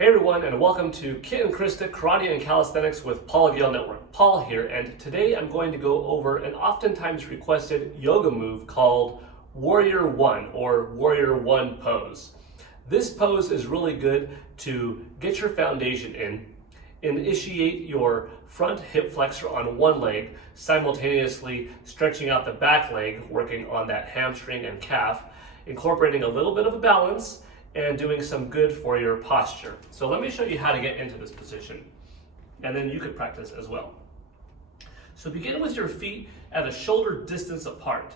Hey everyone, and welcome to Kit and Krysta Karate and Calisthenics with Gale Network. Paul here, and today I'm going to go over an oftentimes requested yoga move called Warrior One or Warrior One pose. This pose is really good to get your foundation in, initiate your front hip flexor on one leg, simultaneously stretching out the back leg, working on that hamstring and calf, incorporating a little bit of a balance, and doing some good for your posture. So let me show you how to get into this position, and then you could practice as well. So begin with your feet at a shoulder distance apart,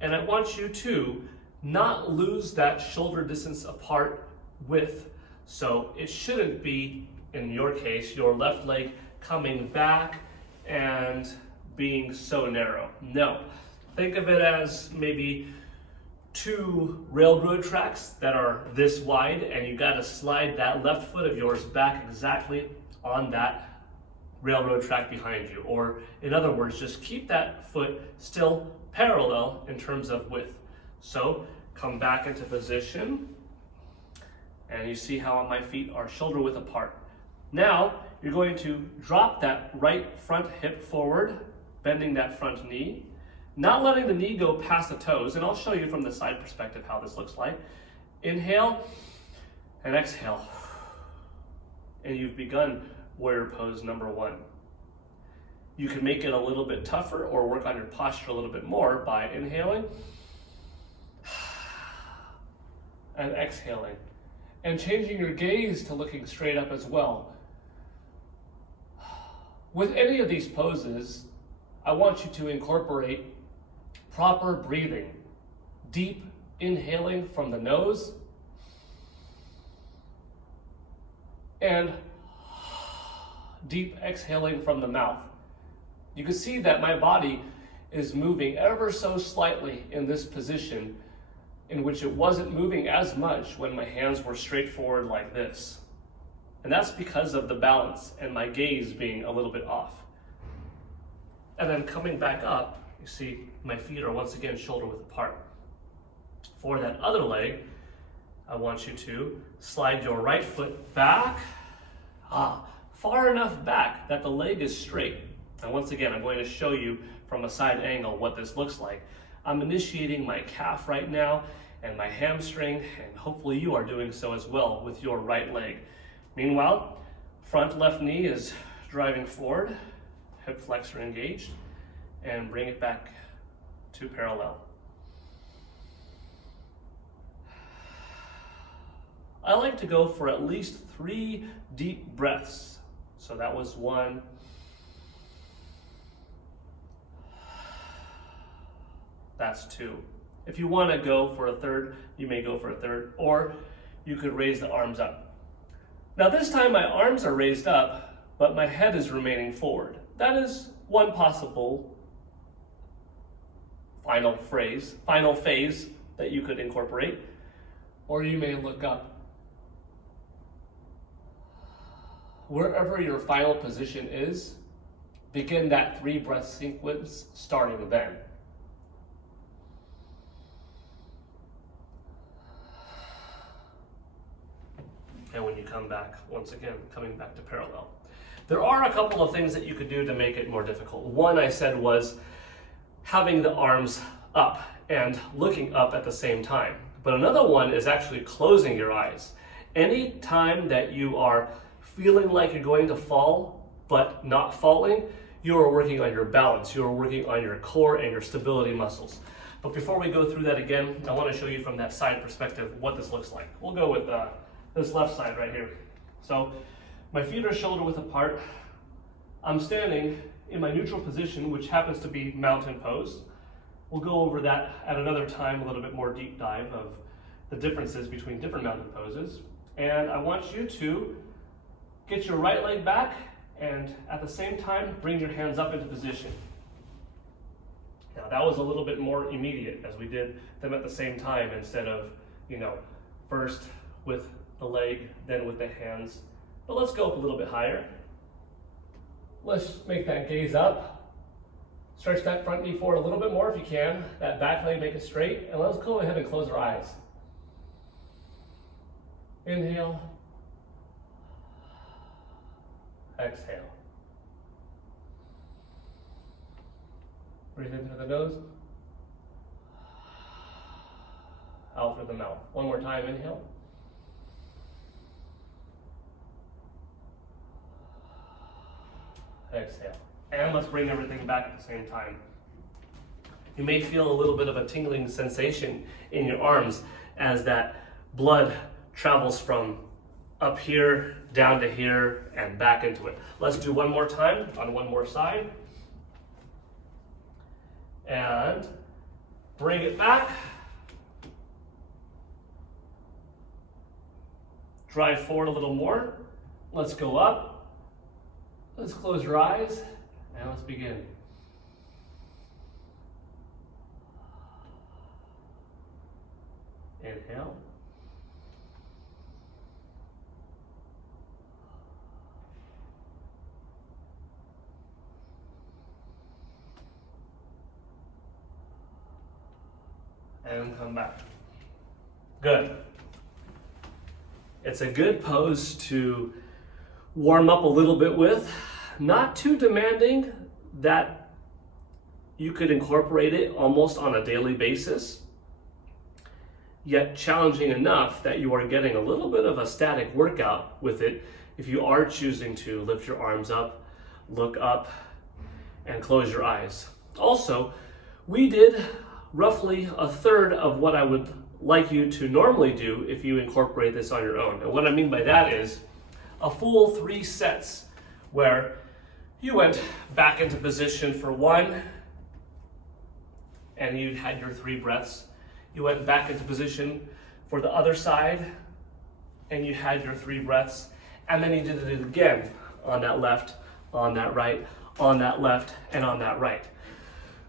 and I want you to not lose that shoulder distance apart width. So it shouldn't be, in your case, your left leg coming back and being so narrow. No, think of it as maybe two railroad tracks that are this wide, and you got to slide that left foot of yours back exactly on that railroad track behind you. Or in other words, just keep that foot still parallel in terms of width. So come back into position, and you see how my feet are shoulder width apart. Now you're going to drop that right front hip forward, bending that front knee, not letting the knee go past the toes, and I'll show you from the side perspective how this looks like. Inhale and exhale. And you've begun warrior pose number one. You can make it a little bit tougher or work on your posture a little bit more by inhaling and exhaling, and changing your gaze to looking straight up as well. With any of these poses, I want you to incorporate proper breathing, deep inhaling from the nose and deep exhaling from the mouth. You can see that my body is moving ever so slightly in this position, in which it wasn't moving as much when my hands were straight forward like this. And that's because of the balance and my gaze being a little bit off. And then coming back up, you see my feet are once again shoulder width apart. For that other leg, I want you to slide your right foot back, far enough back that the leg is straight. And once again, I'm going to show you from a side angle what this looks like. I'm initiating my calf right now and my hamstring, and hopefully you are doing so as well with your right leg. Meanwhile, front left knee is driving forward, hip flexor engaged, and bring it back to parallel. I like to go for at least 3 deep breaths. So that was 1. That's 2. If you want to go for a third, you may go for a third, or you could raise the arms up. Now this time my arms are raised up, but my head is remaining forward. That is one possible final phase that you could incorporate. Or you may look up. Wherever your final position is, begin that 3 breath sequence starting then. And when you come back, once again, coming back to parallel. There are a couple of things that you could do to make it more difficult. One I said was having the arms up and looking up at the same time. But another one is actually closing your eyes. Any time that you are feeling like you're going to fall, but not falling, you are working on your balance. You are working on your core and your stability muscles. But before we go through that again, I want to show you from that side perspective what this looks like. We'll go with this left side right here. So my feet are shoulder width apart. I'm standing in my neutral position, which happens to be mountain pose. We'll go over that at another time, a little bit more deep dive of the differences between different mountain poses. And I want you to get your right leg back, and at the same time, bring your hands up into position. Now that was a little bit more immediate, as we did them at the same time instead of, first with the leg, then with the hands. But let's go up a little bit higher. Let's make that gaze up. Stretch that front knee forward a little bit more if you can. That back leg, make it straight. And let's go ahead and close our eyes. Inhale. Exhale. Breathe in through the nose. Out through the mouth. One more time, inhale. Exhale. And let's bring everything back at the same time. You may feel a little bit of a tingling sensation in your arms as that blood travels from up here, down to here, and back into it. Let's do one more time on one more side. And bring it back. Drive forward a little more. Let's go up. Let's close your eyes and let's begin. Inhale. And come back. Good. It's a good pose to warm up a little bit with. Not too demanding that you could incorporate it almost on a daily basis, yet challenging enough that you are getting a little bit of a static workout with it if you are choosing to lift your arms up, look up, and close your eyes. Also, we did roughly a third of what I would like you to normally do if you incorporate this on your own. And what I mean by that is a full 3 sets where you went back into position for 1 and you had your 3 breaths. You went back into position for the other side and you had your 3 breaths, and then you did it again on that left, on that right, on that left, and on that right.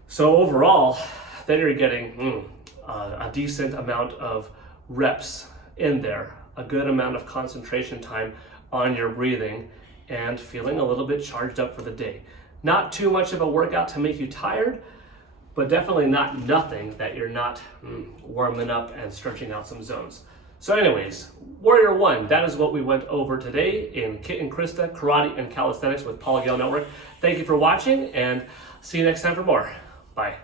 So overall, then you're getting a decent amount of reps in there, a good amount of concentration time on your breathing, and feeling a little bit charged up for the day. Not too much of a workout to make you tired, but definitely not nothing that you're not warming up and stretching out some zones. So anyways, Warrior 1, that is what we went over today in Kit and Krysta, Karate and Calisthenics with Gale Network. Thank you for watching, and see you next time for more. Bye.